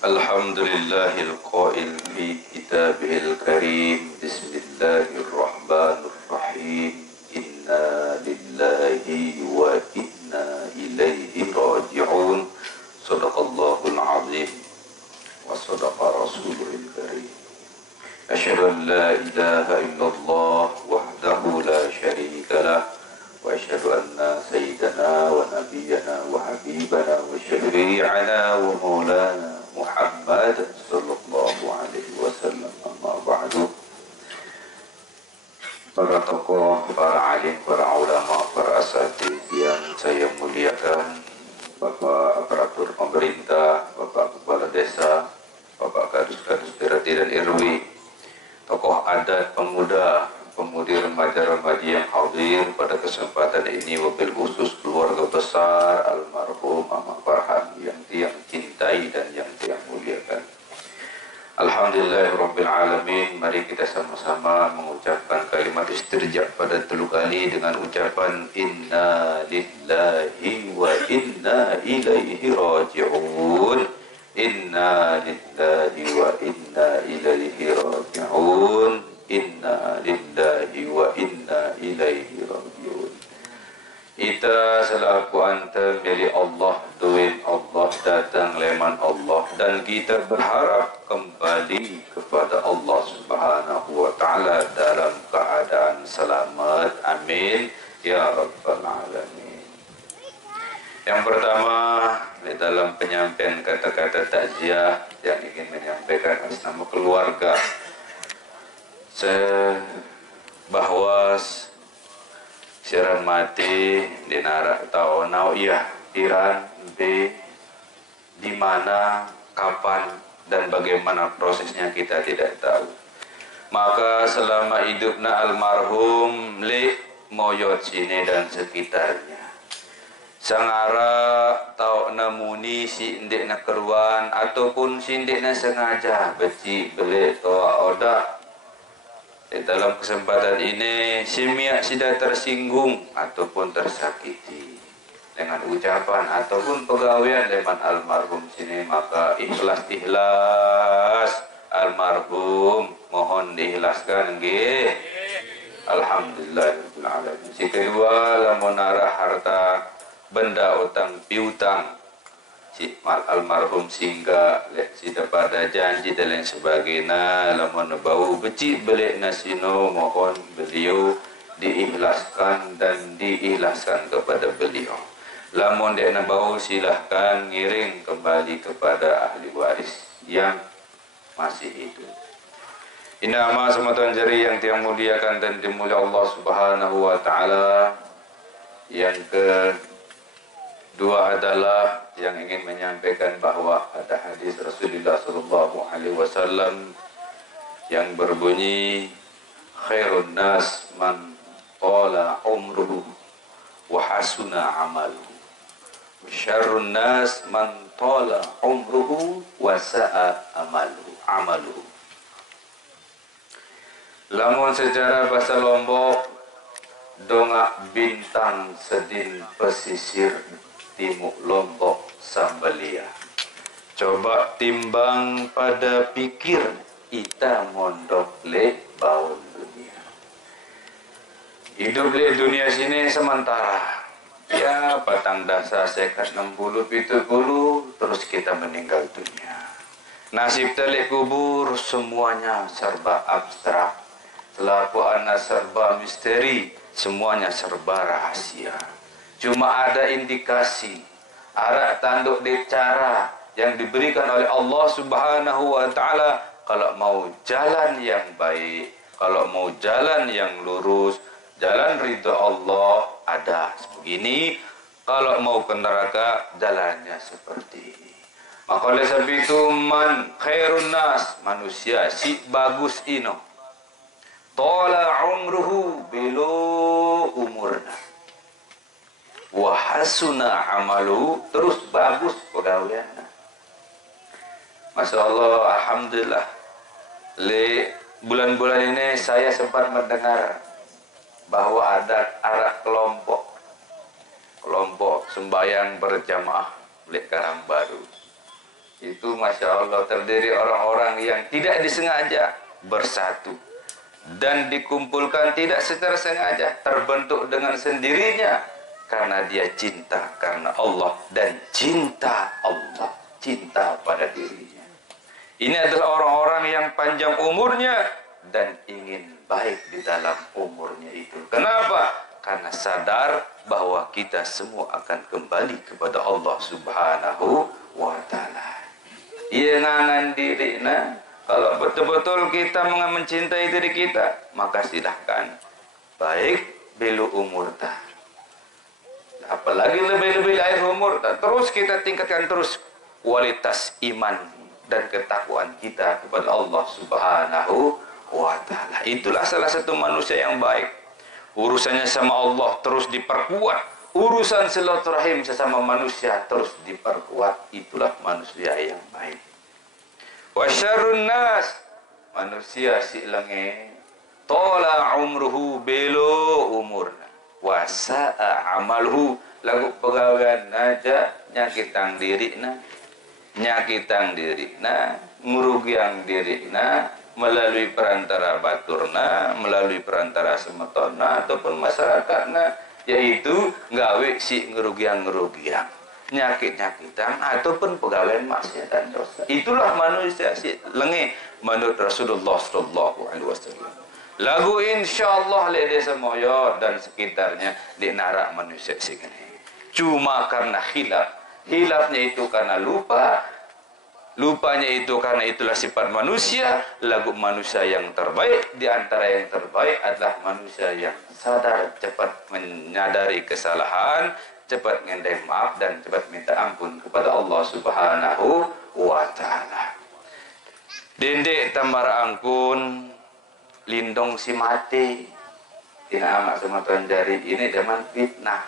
Alhamdulillahil qail fi kitabihil karim. Bismillahirrahmanirrahim. Inna lillahi wa inna ilaihi raji'un. Sadaqallahul azim wa sadaqa rasulul karim. Asyhadu an la ilaha illallah wahdahu la syarika lah wa asyhadu anna sayyidana wa nabiyyana wa habibana wa syafi'ana wa maulana Muhammad sallallahu alaihi wasallam. Amma ba'du. Para tokoh, para alim, para ulama, para asatidz yang saya muliakan, Bapak aparatur pemerintah, Bapak kepala desa, Bapak kadus-kadus RT dan RW, tokoh adat, pemuda, pemudi remaja-remaja yang hadir pada kesempatan ini, wabil khusus keluarga besar almarhum Ahmad Farhan yang tiang cintai dan yang tiang muliakan. Alhamdulillahirabbil alamin. Mari kita sama-sama mengucapkan kalimat istirja pada 3 kali dengan ucapan inna lillahi wa inna ilaihi raji'un. Inna lillahi wa inna ilaihi raji'un. Inna lillahi wa inna ilaihi raji'un. Ita selaku anta milik Allah, duit Allah, datang leman Allah, dan kita berharap kembali kepada Allah Subhanahu wa ta'ala dalam keadaan selamat. Amin ya rabbal alamin. Yang pertama, di dalam penyampaian kata-kata takziah yang ingin menyampaikan atas nama keluarga, bahwa siaran mati di narak tau nau iya iran di mana, kapan dan bagaimana prosesnya kita tidak tahu. Maka selama hidupna almarhum li moyot sini dan sekitarnya sangara tau namuni si indik na keruan ataupun si indik na sengaja beci beli toa oda. Di dalam kesempatan ini, simia sudah tersinggung ataupun tersakiti dengan ucapan ataupun pegawaian leman almarhum sini, maka ikhlas almarhum mohon diikhlaskan nggih. Alhamdulillahirabbil. Si kedua, lamun arah harta benda utang piutang si almarhum sehingga sida pada janji dan lain sebagainya, lamun bau beci belik nasino, mohon beliau diikhlaskan dan diikhlaskan kepada beliau. Lamun dia nak bau, silahkan ngiring kembali kepada ahli waris yang masih hidup. Inama sematan jari yang tiang muliakan dan dimulia Allah Subhanahu wa ta'ala. Yang kedua adalah yang ingin menyampaikan bahwa ada hadis Rasulullah sallallahu alaihi wasallam yang berbunyi khairun nas man tala umruhu wa hasuna amaluhu, syarrun nas man tala umruhu wa sa'a amaluhu. Lamun secara bahasa Lombok, dongak bintang sedin pesisir timuk Lombok Sambalia. Coba timbang pada pikir ita mondok le baun dunia. Hidup le dunia sini sementara. Ya patang dasa sekat 60 70 terus kita meninggal dunia. Nasib telik kubur semuanya serba abstrak. Kelakuan serba misteri, semuanya serba rahasia. Cuma ada indikasi, arah tanduk di cara yang diberikan oleh Allah Subhanahu wa ta'ala. Kalau mau jalan yang baik, kalau mau jalan yang lurus, jalan ridha Allah ada begini. Kalau mau ke neraka, jalannya seperti ini. Maka oleh sebab itu, man khairun nas, manusia si bagus ino, tola umruhu bilo umurna, wahasuna amalu, terus bagus pegawaiannya. Masya Allah, alhamdulillah. Bulan-bulan ini saya sempat mendengar bahwa ada arah kelompok sembahyang berjamaah oleh Karangbaru. Itu Masya Allah terdiri orang-orang yang tidak disengaja bersatu dan dikumpulkan tidak secara sengaja, terbentuk dengan sendirinya karena dia cinta karena Allah dan cinta Allah, cinta pada dirinya. Ini adalah orang-orang yang panjang umurnya dan ingin baik di dalam umurnya itu. Kenapa? Karena sadar bahwa kita semua akan kembali kepada Allah Subhanahu wa Ta'ala. Ia ngangan diri, nah, kalau betul-betul kita mencintai diri kita, maka silahkan baik belu umur tak. Apalagi lebih-lebih akhir umur, terus kita tingkatkan terus kualitas iman dan ketakwaan kita kepada Allah Subhanahu wa Ta'ala. Itulah salah satu manusia yang baik. Urusannya sama Allah terus diperkuat. Urusan silaturahim sesama manusia terus diperkuat. Itulah manusia yang baik. Wa syarrun nas, manusia si lenge tola umruhu belo umurna wa sa'a amaluhu lagu pegawaian aja nyakitang dirina ngurugiang dirina melalui perantara baturna, melalui perantara semetona ataupun masyarakatna, yaitu gawe si ngerugiang nyakit-nyakitan ataupun pegawai maksiat dan dosa. Itulah manusia si lenge menurut Rasulullah sallallahu alaihi wasallam. Lagu insyaallah lede semoyo dan sekitarnya di narak manusia segini. Cuma karena hilafnya itu karena lupanya itu karena itulah sifat manusia. Lagu manusia yang terbaik di antara yang terbaik adalah manusia yang sadar, cepat menyadari kesalahan, cepat ngendeng maaf dan cepat minta ampun kepada Allah Subhanahu wa Ta'ala. Dendek tamar angkun lindung si mati. Tina amak sematuan jari ini zaman fitnah.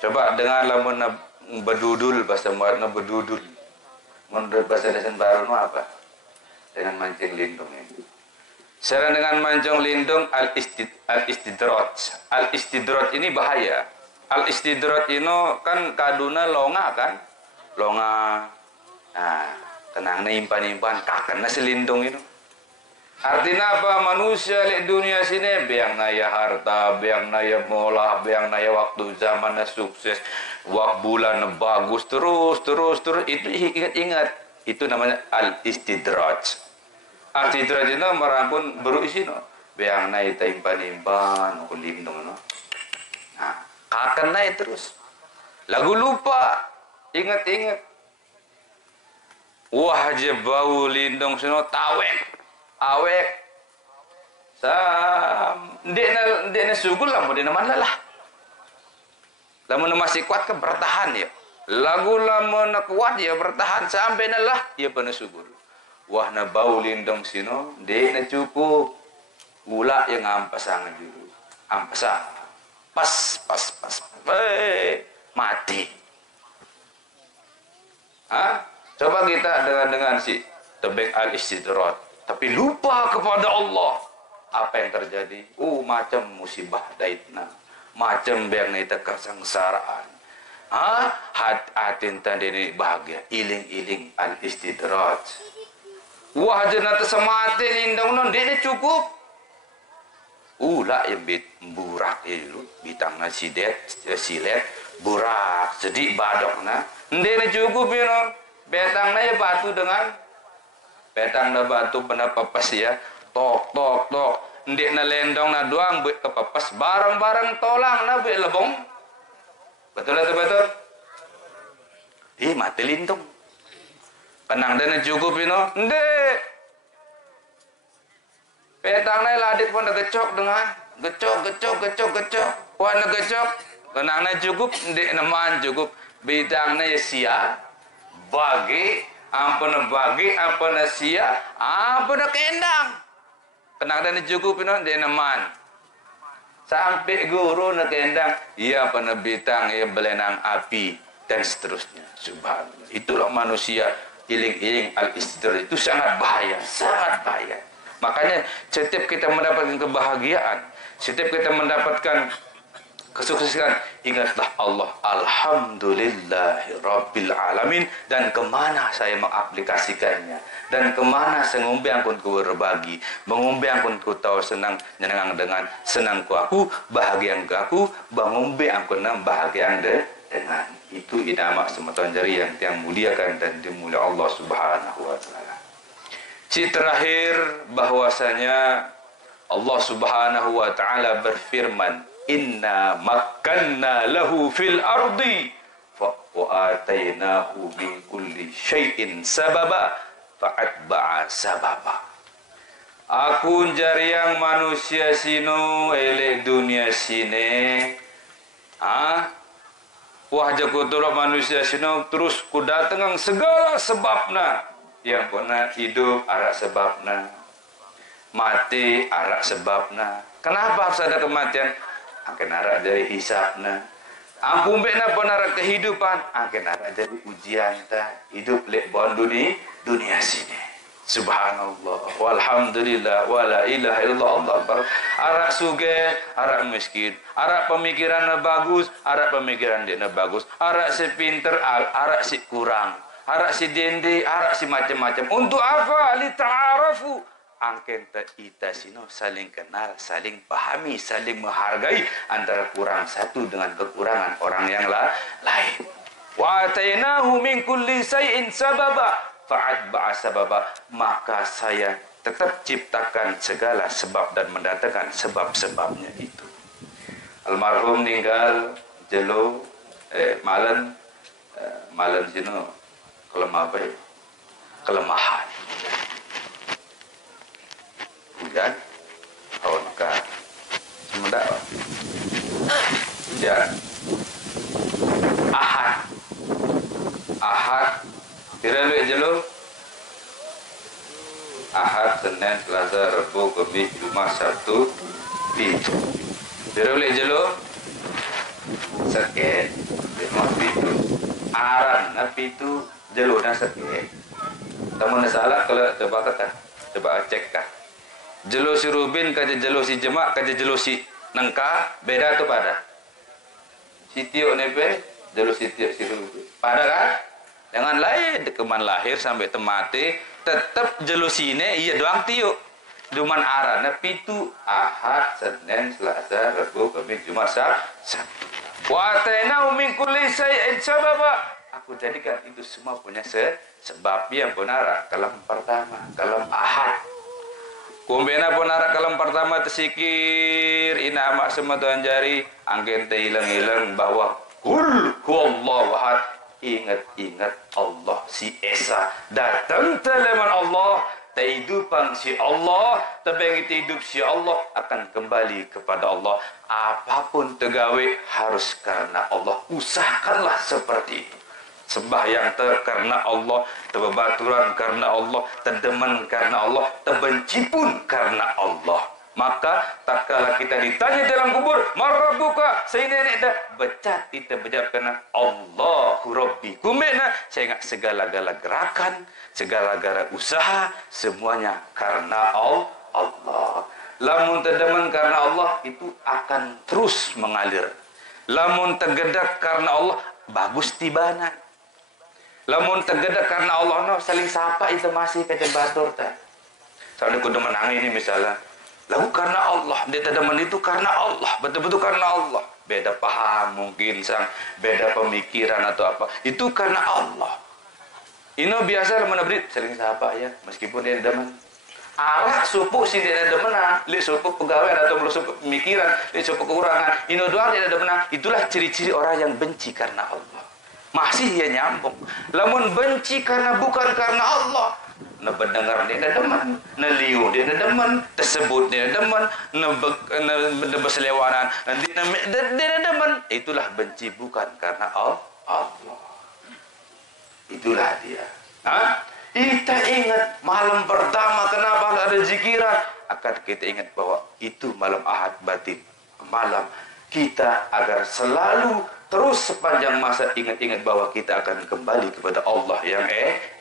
Coba dengan lamun bedudul bahasa muatna bedudul. Menurut bahasa Indonesia baru apa? Dengan mancing lindung ini. Sekarang dengan mancing lindung al-istidroj. Al-istidroj ini bahaya. Al-istidroj ini kan kaduna longa kan? Longa. Nah, tenang impan-impan kakena selindung itu. Artinya apa? Manusia di dunia sini beang naya harta, beang naya mola, beang naya waktu zamannya sukses, waktu bulan bagus terus itu ingat itu namanya al-istidraj. Al-istidraj itu merangkun berisi no. Beang naya impan-impan, lindung no. Nah, kakek naya terus. Lagu lupa, ingat. Wah je bau lindung sino tawek. Awek ndekna sugul lah mau mana lah. Lamun masih kuat ke bertahan ya. Lagu lamun kuat ya bertahan sampai nalah ya pernah sugul. Wah na bau lindung sino ndekna cukup. Gula yang ampasangan dulu. Ampasa. Pas. Mati. Coba kita dengan si tebek al-istidrat. Tapi lupa kepada Allah. Apa yang terjadi? Macam musibah daitna. Macam biang naita kesengsaraan. Hatin tadi bahagia. Iling-iling al-istidraj. Wah jenata semati lindung non. Dia cukup. Lah yang burak itu. Bitangna silet. Burak. Sedih badokna. Dia cukup ya non. Betangna ya batu dengan petang na batu pernah papas ya tok ndik na lendong na doang buat kepapas barang-barang tolang na buat lebong betul mati lindung penang dana cukup ino ndek petang na ladik pun gecok dengan gecok wan gecok penang na cukup ndek na man cukup bidang na ya sia bagi ampun bagi, ampun sia, ampun kendang. Kenang dan cukupin dia neman. Sampai guru nak kendang, ia pernah bitang, ia belenang api dan seterusnya. Subhanallah. Itulah manusia iling-iling al-istidrar itu sangat bahaya. Makanya setiap kita mendapatkan kebahagiaan, setiap kita mendapatkan kesuksesan, ingatlah Allah. Alhamdulillahi Rabbil Alamin. Dan kemana saya mengaplikasikannya, dan kemana saya ngombe angkun ku berbagi, mengombe angkun ku tahu senang nyenang dengan senang ku aku, bahagia ku aku, bangombe angkun nam bahagia dengan itu inamak sematan jari yang muliakan dan dimulia Allah Subhanahu wa taala. Si terakhir bahwasanya Allah Subhanahu wa taala berfirman, inna makkanna lahu fil ardi wa atainahu min kulli syai'in sababa fa'atba'a sababa. Aku jariang manusia sino elek dunia sini. Wah jakutura manusia sino terus ku datang segala sebabna. Yang pernah hidup arak sebabna, mati arak sebabna. Kenapa harus ada kematian? Akan arak dari hisabna. Ampun bena pun arak kehidupan, akan arak dari ujian ta hidup lek bon dunia sini. Subhanallah, walhamdulillah, wala ilaha illallah, Allah akbar. Arak suge, arak miskin, arak pemikiran bagus, arak pemikiran dia bagus, arak si pinter, arak si kurang, arak si dende, arak si macam-macam. Untuk apa? Li ta'arafu. Angken ita sino saling kenal, saling pahami, saling menghargai antara kurang satu dengan kekurangan orang yang lain. Wa atainahu min kulli syai'in sababa fa'atba'a sababa. Maka saya tetap ciptakan segala sebab dan mendatangkan sebab-sebabnya itu. Almarhum meninggal jelo malam sino kelemahan. Hujan tahun ka semendak hujan Ahad kira-kira jelo Ahad, Senin, Selasa, Rabu, Kamis, Jumat, Sabtu, Minggu. Kira-kira jelo sakit, itu aran napi itu jelo dan sakit. Tamu salah kalau coba cek kah. Jelo si Rubin kaje jelo si Jemak kaje jelo si Nengka beda tu pada. Si Tio nepe jelo si Tio si Rubin. Pada kan? Jangan lain keman lahir sampai temati tetap jelo sine iya doang Tio. Cuman arana pitu Ahad, Senin, Selasa, Rabu, Kamis, Jumat, Sabtu. Wa atainahu min kulli syai'in sababa. Aku jadikan itu semua punya sebab yang benar. Kalam pertama, kalam Ahad. Kumbena pun arak kalam pertama tersikir ina amak semua tuan jari angin hilang bahwa kul huwallahu ahad. Ingat Allah si Esa datang teleman Allah kehidupan si Allah tebeng hidup si Allah akan kembali kepada Allah. Apapun tegawe harus karena Allah. Usahakanlah seperti itu. Sembahyang karena Allah, terbaturan karena Allah, terdemen karena Allah, terbenci pun karena Allah. Maka tak kala kita ditanya dalam kubur, "Marabbuka?" Saya nenek dah becat kita berjawab karena Allahu Rabbi. Kumena saya ingat segala-gala gerakan, segala-gala usaha semuanya karena Allah. Lamun terdemen karena Allah itu akan terus mengalir. Lamun tergedak karena Allah bagus tibana. Lamun tergedak karena Allah no saling sapa itu masih kece batur ta. Soalnya kudu menang ini misalnya. Lalu karena Allah, dia teman itu karena Allah, betul-betul karena Allah. Beda paham mungkin sang, beda pemikiran atau apa. Itu karena Allah. Ini biasa lamun abdi saling sapa ya, meskipun dia demen. Allah supuk si dia demen, li supuk pegawai atau belum supuk pemikiran, li supuk kekurangan. Ini doang dia demen. Itulah ciri-ciri orang yang benci karena Allah. Masih dia nyambung. Lamun benci karena bukan karena Allah. Nebendengar dia demen, neliu dia demen, tersebut dia demen, nebeselewanan dia demen. Itulah benci bukan karena Allah. Itulah dia. Kita ingat malam pertama kenapa ada zikiran? Akan kita ingat bahwa itu malam Ahad batin. Malam kita agar selalu terus sepanjang masa ingat-ingat bahwa kita akan kembali kepada Allah yang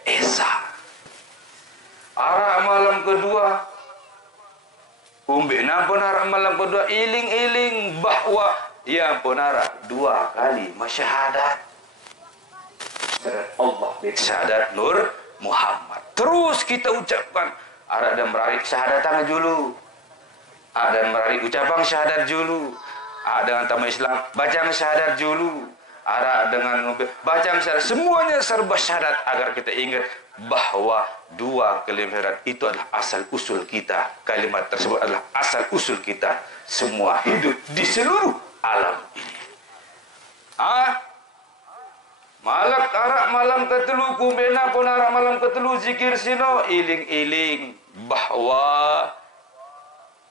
Esa. Arah malam kedua, umbena pun arah malam kedua iling-iling bahwa Ya ponara 2 kali masyahadat. Syahadat Allah, syahadat Nur Muhammad. Terus kita ucapkan. Ada merarik syahadat tangan dulu. Ada merarik ucapan syahadat dulu. Ada dengan tamu Islam bacaan syahadat dulu. Ada dengan bacaan syahadat. Semuanya serba syahadat agar kita ingat bahwa 2 kalimat syahadat itu adalah asal usul kita. Kalimat tersebut adalah asal usul kita. Semua hidup di seluruh alam ini. Malak arak malam ketelu kumbena pun arak malam ketelu zikir sino iling-iling bahwa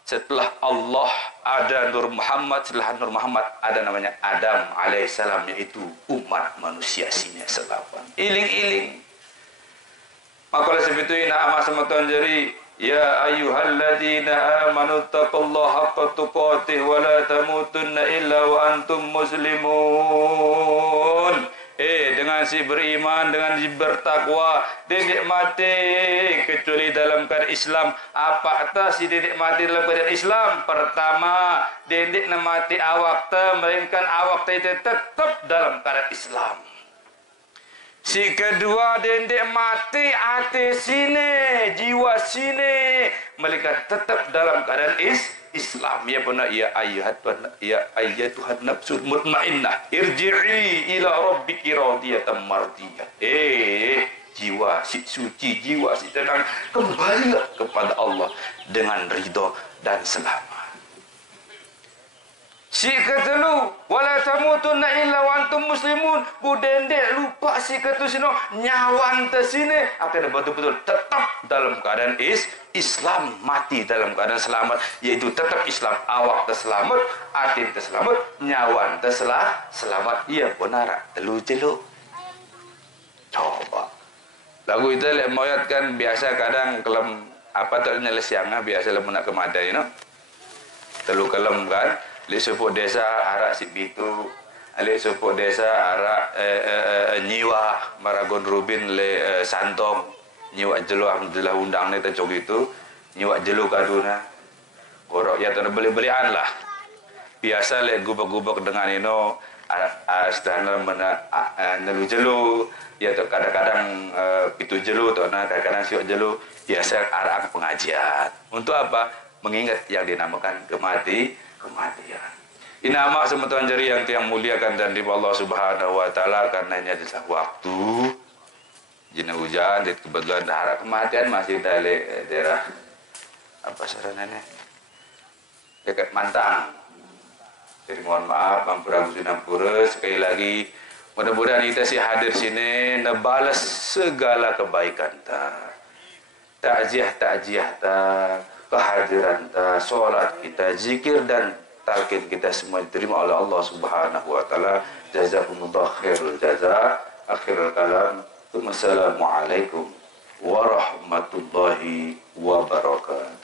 setelah Allah ada Nur Muhammad, setelah Nur Muhammad ada namanya Adam alaihissalam, yaitu umat manusia sini selapan. Iling-iling. Maka oleh sebab itu nama sama Tuhan jadi ya ayyuhalladzina amanu taqullaha haqqa tuqatih wa la tamutunna illa wa antum muslimun. Dengan si beriman, dengan si bertakwa, dedek mati kecuali dalam keadaan Islam. Apa atas si dedek mati dalam keadaan Islam? Pertama, dedek mati awak melainkan awak tetap dalam keadaan Islam. Si kedua, dedek mati hati sini, jiwa sini, melainkan tetap dalam keadaan Islam. Ya benar, ya ayyatuhan nafsul mutmainnah irji'i ila rabbiki radiyatan mardiyah. Jiwa si suci, jiwa si tenang, kembalilah kepada Allah dengan ridho dan selamat. Si ketelu wala tamutunna illa wa antum muslimun. Budendek lupa si ketusino nyawan tesine akan betul-betul tetap dalam keadaan Islam, mati dalam keadaan selamat, yaitu tetap Islam. Awak terselamat, hati terselamat, nyawan terselamat. Iya benar, telu celuk. Coba lagu itu lek moyat kan biasa kadang kelem apa tu nyelesianga biasa lem nak kemadai no. Telu kelem kan. Lek supuk desa arak sip bitu, lek supuk desa arak nyiwa maragon rubin le santong, nyiwa jelu alhamdulillah undang ni tecok itu, nyiwa jelu kaduna. Korok ya tu beli-belian lah. Biasa lek gubak-gubak dengan ino astana mana nelu jelu, ya tu kadang-kadang pitu jelu tu na kadang-kadang siok jelu, biasa arak pengajian. Untuk apa? Mengingat yang dinamakan kematian. Ini nama sama Tuhan jari yang muliakan dan di Allah Subhanahu Wa Taala, karena ini adalah waktu jina hujan, di kebetulan daerah kematian masih dari daerah apa sarananya dekat Mantang. Jadi mohon maaf, Ampura Gusunampura sekali lagi. Mudah-mudahan kita sih hadir sini nebalas segala kebaikan takziah kehadiran solat kita, zikir dan talqin kita semua diterima oleh Allah Subhanahu Wa Taala. Jazakumullah khairul jazaa. Akhirul kalam. Wassalamualaikum warahmatullahi wabarakatuh.